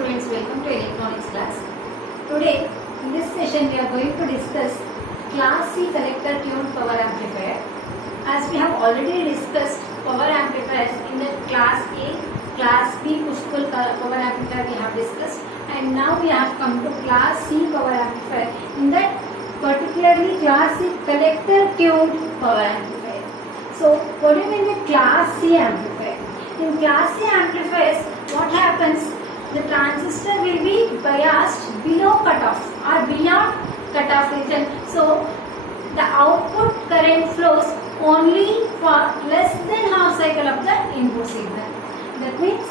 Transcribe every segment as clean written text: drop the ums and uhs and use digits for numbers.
students, welcome to electronics class. Today in this session we are going to discuss class C collector tuned power amplifier. As we have already discussed power amplifiers in the class A, class B push pull power amplifier we have discussed, and now we have come to class C power amplifier. In that particularly class C collector tuned power amplifier. So what do you mean by class C amplifier? In class C amplifiers, what happens? The transistor will be biased below cutoff or beyond cutoff region. So the output current flows only for less than half cycle of the input signal. That means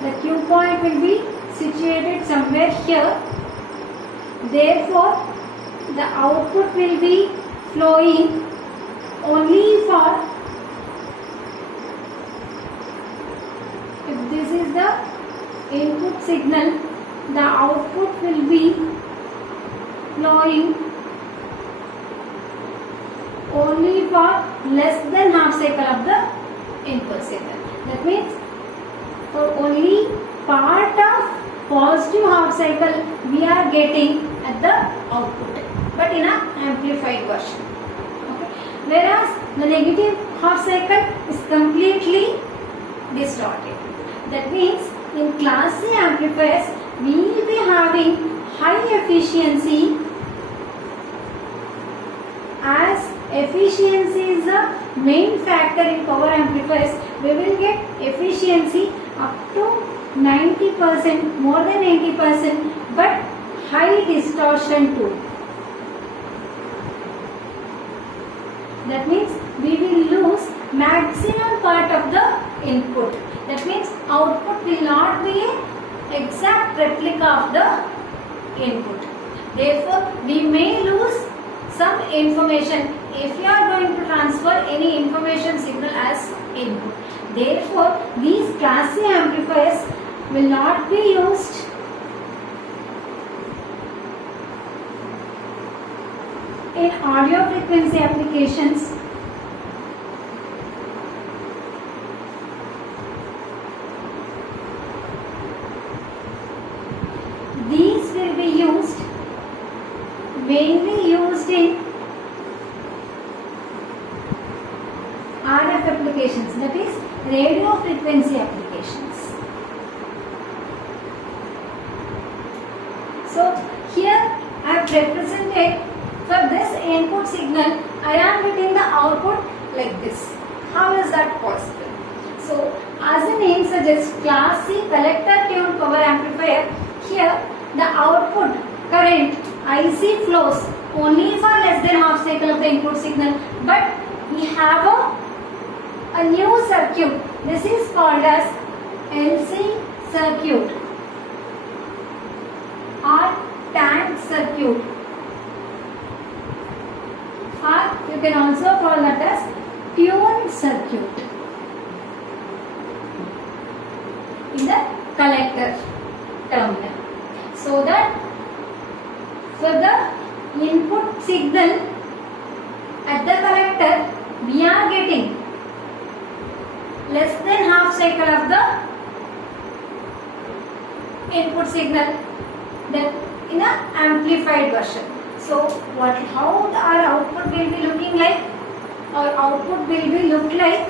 the Q point will be situated somewhere here. Therefore, the output will be flowing only for, if this is the input signal, the output will be flowing only for less than half cycle of the input signal. That means for only part of positive half cycle we are getting at the output, but in an amplified version. Okay. Whereas the negative half cycle is completely distorted. That means in class C amplifiers we will be having high efficiency, as efficiency is the main factor in power amplifiers. We will get efficiency up to 90%, more than 90%, but high distortion too. That means we will lose maximum part of the input. That means output will not be an exact replica of the input. Therefore, we may lose some information if you are going to transfer any information signal as input. Therefore, these class C amplifiers will not be used in audio frequency applications. These will be used, mainly used in RF applications, that is radio frequency applications. So here I have represented for this input signal, I am getting the output like this. How is that possible? So as the name suggests, class C collector tuned power amplifier, here the output current IC flows only for less than half cycle of the input signal, but we have a new circuit. This is called as LC circuit or tank circuit, or you can also call that as tuned circuit in the collector terminal. So that for the input signal at the collector we are getting less than half cycle of the input signal, that in an amplified version. So how our output will be looking like? Our output will be look like,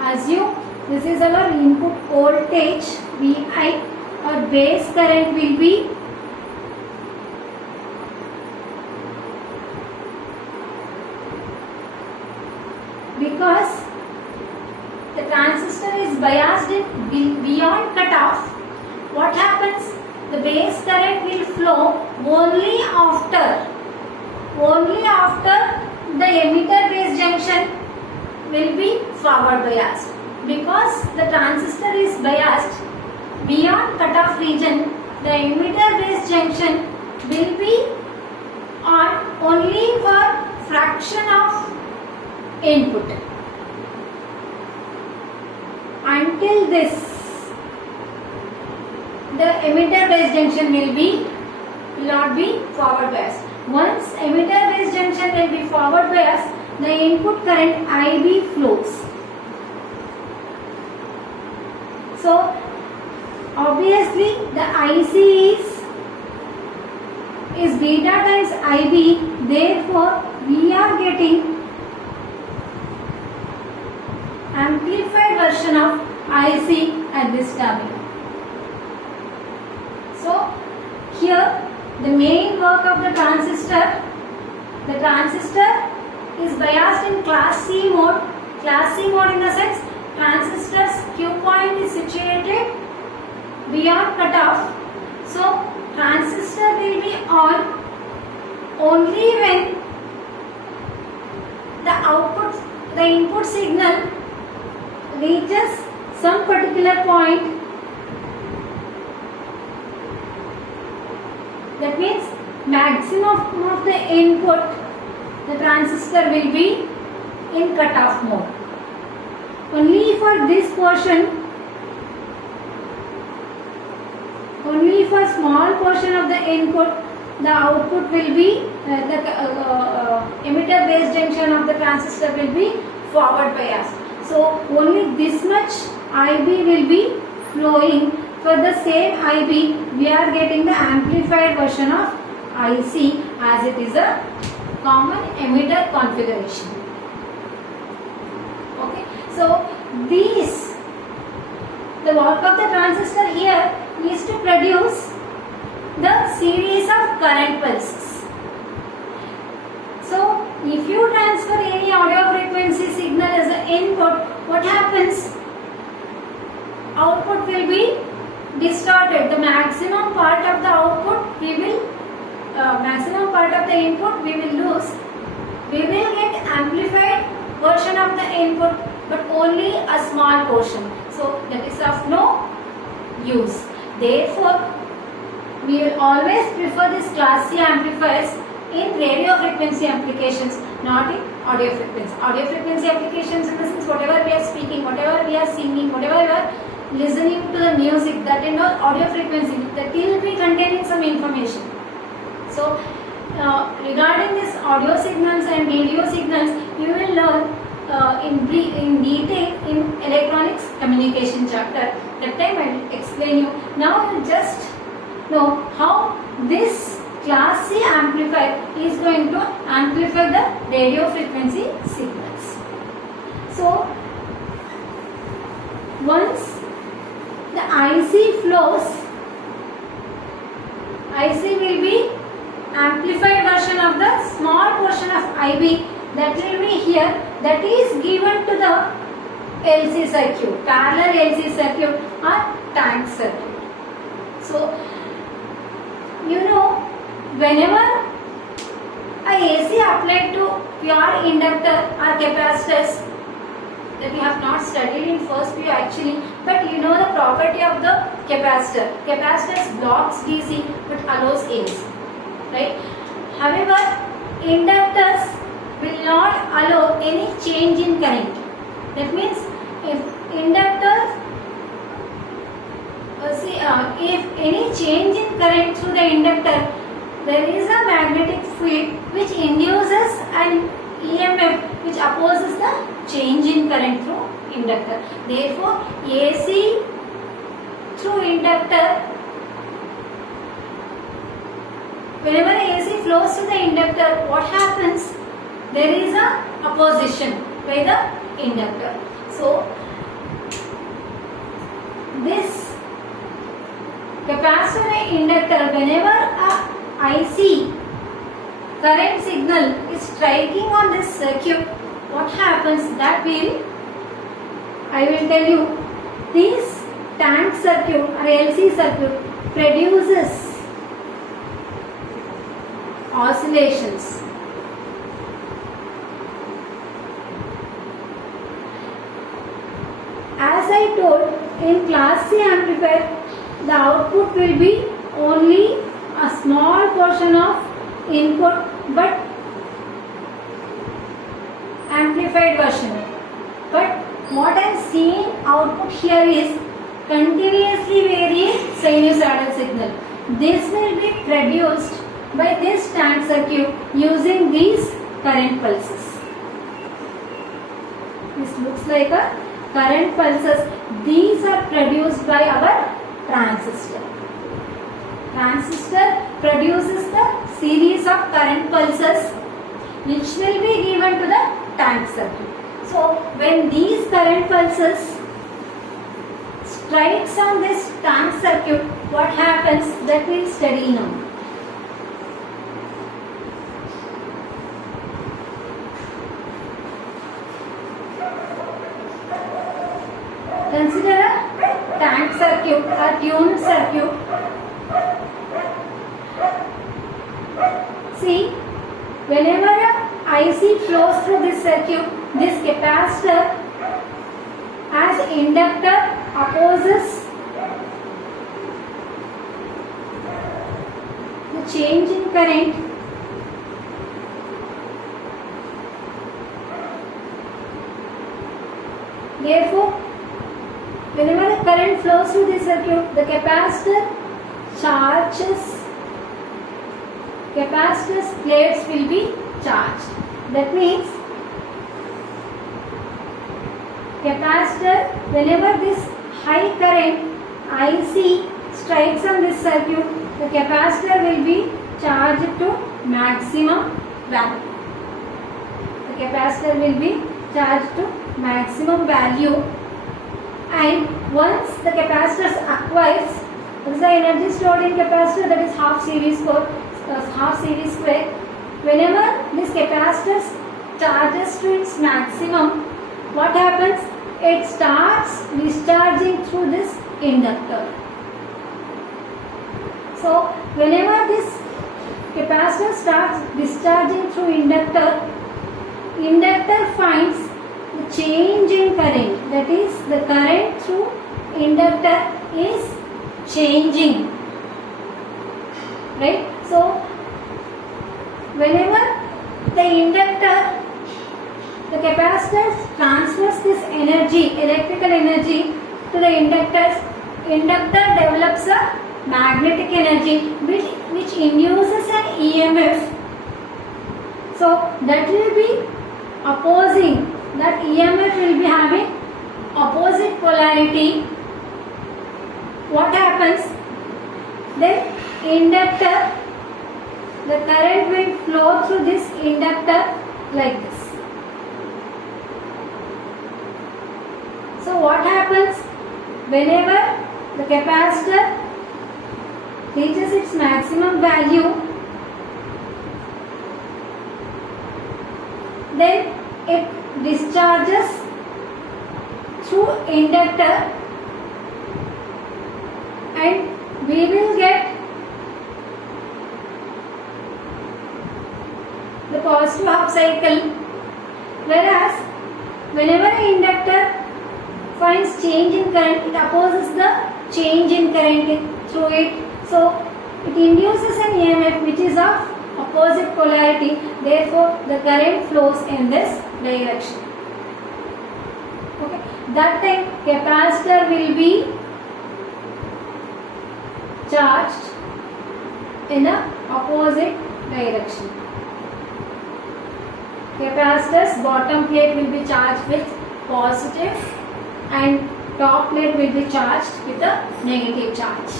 assume this is our input voltage Vi, or base current will be because the transistor is biased beyond cutoff. What happens? The base current will flow only after the emitter base junction will be forward biased. Because the transistor is biased beyond cutoff region, the emitter base junction will be on only for fraction of input. Until this, the emitter base junction will not be forward biased. Once emitter base junction will be forward biased, the input current IB flows. So obviously the IC is beta times IB, therefore we are getting amplified version of IC at this terminal. So here the main work of the transistor is biased in class C mode. Class C mode in the sense transistor's Q point is situated beyond cutoff. So transistor will be on only when the input signal reaches some particular point. That means maximum of the input, the transistor will be in cutoff mode. Only for this portion, only for small portion of the input, the output will be, the emitter base junction of the transistor will be forward biased. So only this much IB will be flowing. For the same IB, we are getting the amplified version of IC as it is a common emitter configuration. Okay, so the work of the transistor here is to produce the series of current pulses. So if you transfer any audio frequency signal as an input, what happens? Output will be distorted. The maximum part of the output maximum part of the input we will lose. We will get amplified version of the input, but only a small portion. So that is of no use. Therefore, we will always prefer this class C amplifiers in radio frequency applications, not in audio frequency. Audio frequency applications in the sense whatever we are speaking, whatever we are singing, whatever we are listening to the music, that in audio frequency, that will be containing some information. So regarding this audio signals and radio signals, you will learn in detail in electronics communication chapter. That time I will explain you. Now you just know how this class C amplifier is going to amplify the radio frequency signals. So once the IC flows, IC will be amplified version of the small portion of IB that will be here, that is given to the LC circuit, parallel LC circuit or tank circuit. So you know, whenever a AC applied to pure inductor or capacitors, that we have not studied in first PU actually, but you know the property of the capacitor. Capacitors blocks DC but allows AC, right? However, inductors will not allow any change in current. That means if inductor, if any change in current through the inductor, there is a magnetic field which induces an EMF which opposes the change in current through inductor. Therefore, AC through inductor, whenever AC flows to the inductor, what happens? There is a opposition by the inductor. So this capacitor and inductor, whenever a IC current signal is striking on this circuit, what happens? That I will tell you, this tank circuit or LC circuit produces oscillations. As I told, in class C amplifier, the output will be only a small portion of input but amplified version. But what I am seeing output here is continuously varying sinusoidal signal. This will be produced by this tank circuit using these current pulses. It's like a current pulses. These are produced by our transistor. Transistor produces the series of current pulses which will be given to the tank circuit. So when these current pulses strikes on this tank circuit, what happens? That will study now. Consider a tank circuit, a tuned circuit. See, whenever a IC flows through this circuit, this capacitor as inductor opposes the change in current. Therefore, whenever a current flows through this circuit, the capacitor charges. Capacitor's plates will be charged. That means capacitor, whenever this high current IC strikes on this circuit, the capacitor will be charged to maximum value. The capacitor will be charged to maximum value, and once the capacitor acquires, what is the energy stored in capacitor? That is half CV square. Whenever this capacitor charges to its maximum, what happens? It starts discharging through this inductor. So whenever this capacitor starts discharging through inductor, inductor finds the change in current, that is the current through inductor is changing, right? So whenever the inductor, the capacitor transfers this energy, electrical energy to the inductors, inductor develops a magnetic energy which induces an EMF. So that will be opposing, that EMF will be having opposite polarity. What happens? Then inductor, the current will flow through this inductor like this. So what happens? Whenever the capacitor reaches its maximum value, then it discharges through inductor, and we will get the positive half cycle. Whereas whenever an inductor finds change in current, it opposes the change in current through it. So it induces an EMF which is of opposite polarity. Therefore, the current flows in this direction. Okay. That time capacitor will be charged in a opposite direction. Capacitor's bottom plate will be charged with positive and top plate will be charged with a negative charge.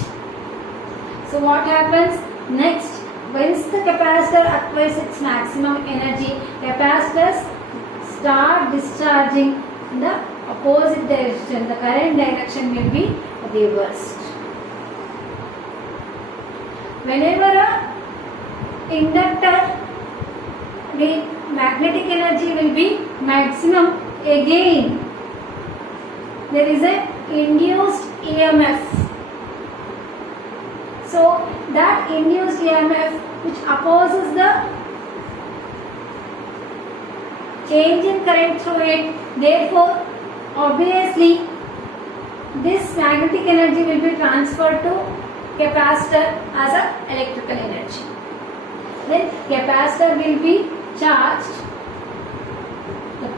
So what happens next? Once the capacitor acquires its maximum energy, capacitors start discharging in the opposite direction. The current direction will be reversed. Whenever a inductor, the magnetic energy will be maximum, again there is an induced EMF. So that induced EMF which opposes the change in current through it, therefore obviously this magnetic energy will be transferred to capacitor as an electrical energy. Then capacitor will be charged, the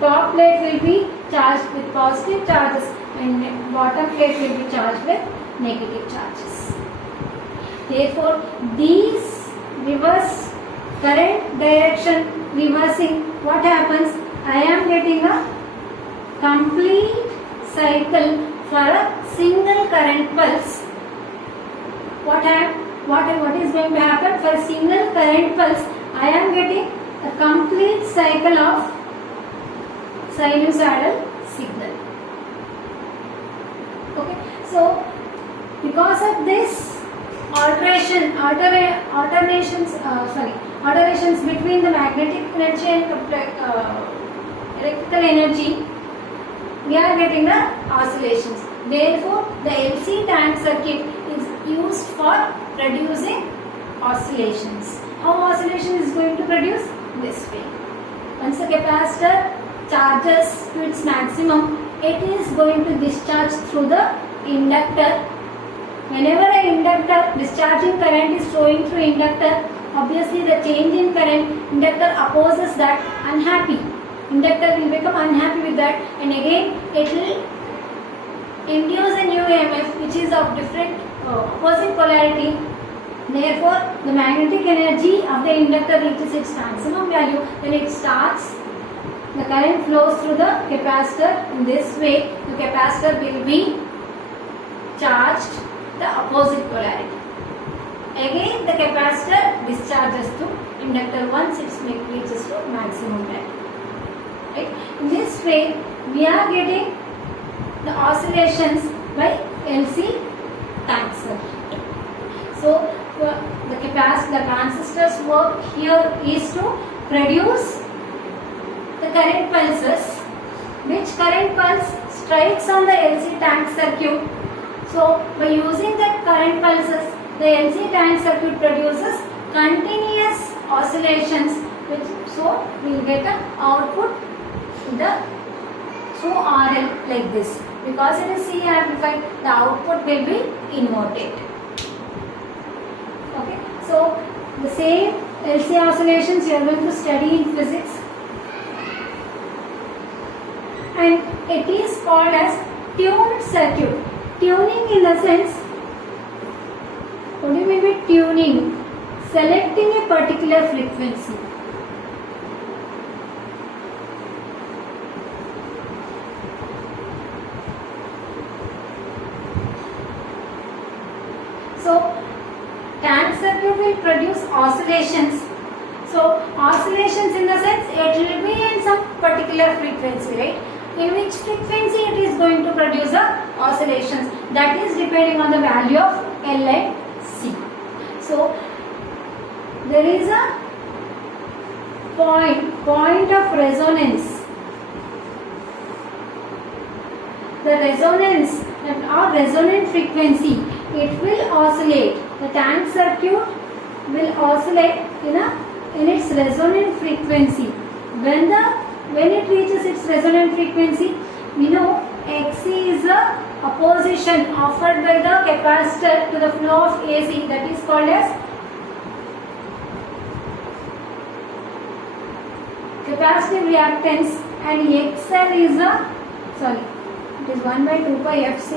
top plate will be charged with positive charges and bottom plate will be charged with negative charges. Therefore, these reverse current direction reversing, what happens? I am getting a complete cycle for a single current pulse. What is going to happen for a single current pulse? I am getting a complete cycle of sinusoidal signal. Okay, so because of this alterations between the magnetic energy and electrical energy, we are getting the oscillations. Therefore, the LC tank circuit is used for producing oscillations. How oscillation is going to produce? This way. Once the capacitor charges to its maximum, it is going to discharge through the inductor. Whenever an inductor discharging current is flowing through inductor, obviously the change in current, inductor opposes that, unhappy. Inductor will become unhappy with that, and again it will induce a new EMF which is of different opposite polarity. Therefore, the magnetic energy of the inductor reaches its maximum value, then it starts, the current flows through the capacitor. In this way, the capacitor will be charged the opposite polarity. Again, the capacitor discharges to inductor once it reaches to maximum value. Right? In this way, we are getting the oscillations by LC tank circuit. So, the transistor's work here is to produce the current pulses, which current pulse strikes on the LC tank circuit. So, by using that current pulses, the LC tank circuit produces continuous oscillations, so we will get an output through RL like this. Because it is C amplified, the output will be inverted. Okay, so the same LC oscillations you are going to study in physics, and it is called as tuned circuit. Tuning in the sense, what do you mean by tuning? Selecting a particular frequency. So, tank circuit will produce oscillations. So, oscillations in the sense, it will be in some particular frequency, right? In which frequency it is going to produce the oscillations, that is depending on the value of L and C. So, there is a point of resonance. The resonance or resonant frequency, it will oscillate. The tank circuit will oscillate in its resonant frequency. When it reaches its resonant frequency, we know Xc is the opposition offered by the capacitor to the flow of AC, that is called as capacitive reactance, and XL is it is 1 by 2 pi Fc.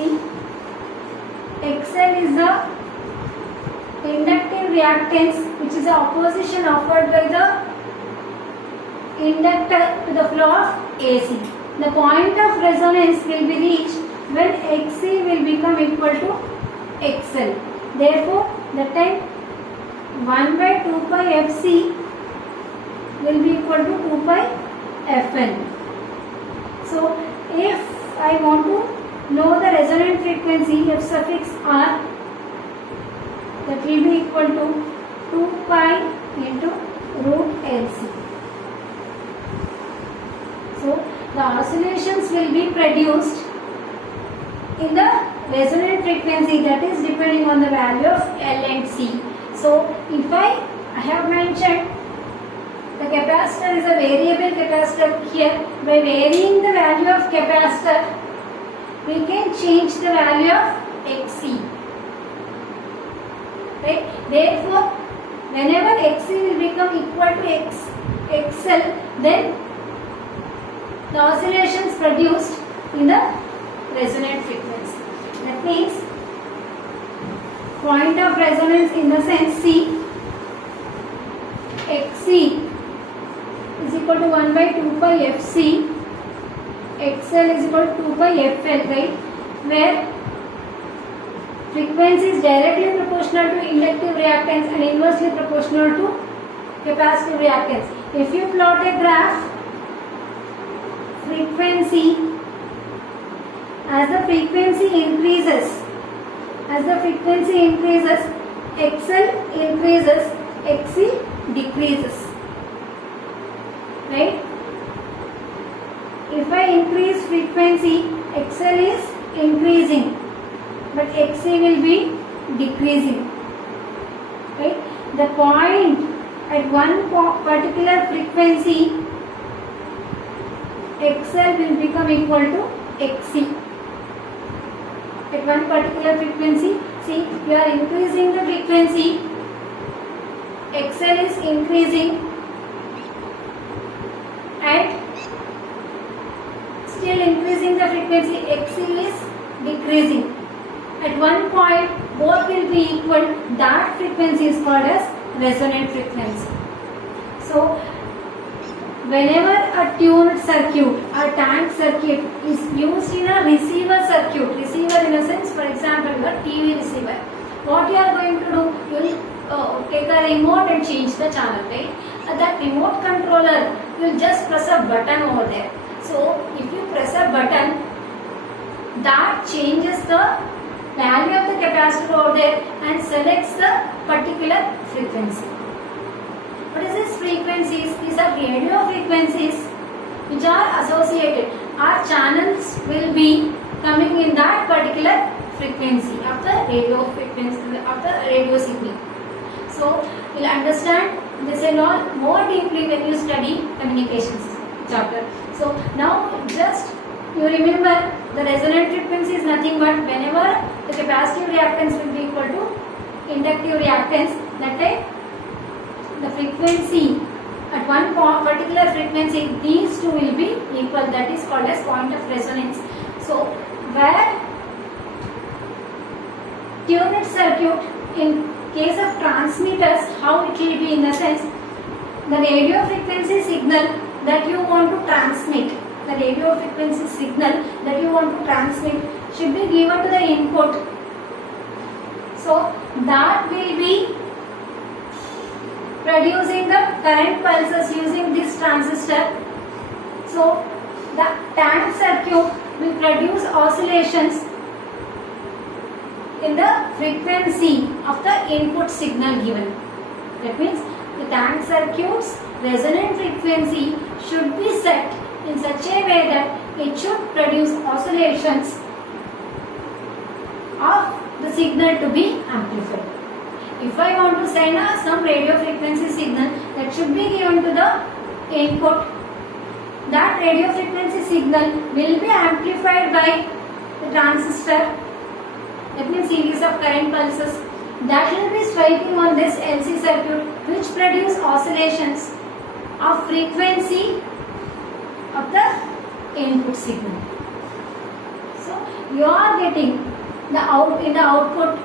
XL is the inductive reactance, which is the opposition offered by the inductor to the flow of AC. The point of resonance will be reached when Xc will become equal to XL. Therefore, the time 1 by 2 pi Fc will be equal to 2 pi Fn. So, if I want to know the resonant frequency F suffix R, that will be equal to 2 pi into root Lc. So, the oscillations will be produced in the resonant frequency, that is depending on the value of L and C. So, if I have mentioned the capacitor is a variable capacitor here, by varying the value of capacitor, we can change the value of Xc. Right? Therefore, whenever Xc will become equal to XL, then the oscillations produced in the resonant frequency. That means point of resonance in the sense C, Xc is equal to 1 by 2 pi Fc, XL is equal to 2 pi FL, right? Where frequency is directly proportional to inductive reactance and inversely proportional to capacitive reactance. If you plot a graph, frequency, as the frequency increases, XL increases, XC decreases, right? If I increase frequency, XL is increasing, but XC will be decreasing, right? The point at one particular frequency, XL will become equal to XC. At one particular frequency, see, you are increasing the frequency, XL is increasing and still increasing the frequency, XC is decreasing. At one point, both will be equal. That frequency is called as resonant frequency. So, whenever a tuned circuit, a tank circuit is used in a receiver circuit, receiver in a sense, for example, your TV receiver, what you are going to do, you will take a remote and change the channel, right? That remote controller, you will just press a button over there. So, if you press a button, that changes the value of the capacitor over there and selects the particular frequency. What is this frequencies? These are radio frequencies which are associated. Our channels will be coming in that particular frequency of the radio frequency, of the radio signal. So, you will understand this and all more deeply when you study communications chapter. So, now just you remember the resonant frequency is nothing but whenever the capacitive reactance will be equal to inductive reactance, that time the frequency at one particular frequency, these two will be equal. That is called as point of resonance. So, where tuned circuit, in case of transmitters, how it will be in the sense, the radio frequency signal that you want to transmit, the radio frequency signal that you want to transmit should be given to the input. So, that will be producing the current pulses using this transistor. So, the tank circuit will produce oscillations in the frequency of the input signal given. That means the tank circuit's resonant frequency should be set in such a way that it should produce oscillations of the signal to be amplified. If I want to send some radio frequency signal, that should be given to the input. That radio frequency signal will be amplified by the transistor. That means series of current pulses that will be striking on this LC circuit, which produce oscillations of frequency of the input signal. So, you are getting the output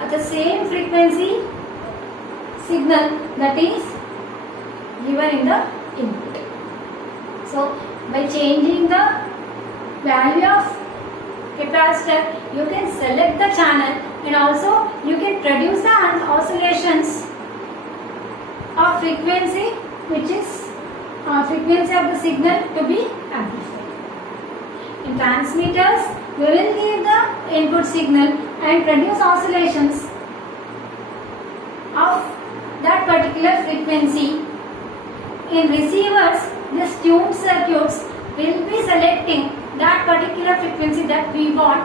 at the same frequency signal that is given in the input. So, by changing the value of capacitor, you can select the channel and also you can produce the oscillations of frequency, which is frequency of the signal to be amplified. In transmitters, we will give the input signal and produce oscillations of that particular frequency. In receivers, these tuned circuits will be selecting that particular frequency that we want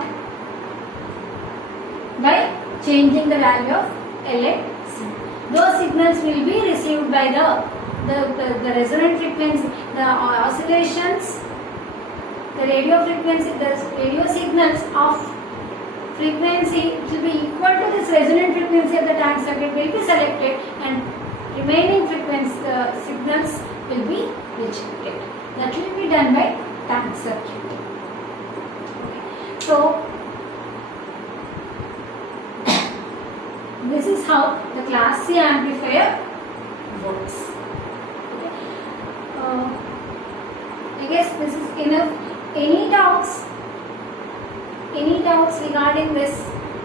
by changing the value of L and C. Those signals will be received by the resonant frequency, the oscillations, the radio frequency, the radio signals of frequency will be equal to this resonant frequency of the tank circuit will be selected and remaining frequency signals will be rejected. That will be done by tank circuit. So, this is how the class C amplifier works. works. Okay. I guess this is enough. Any doubts? Any doubts regarding this?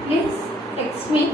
Please text me.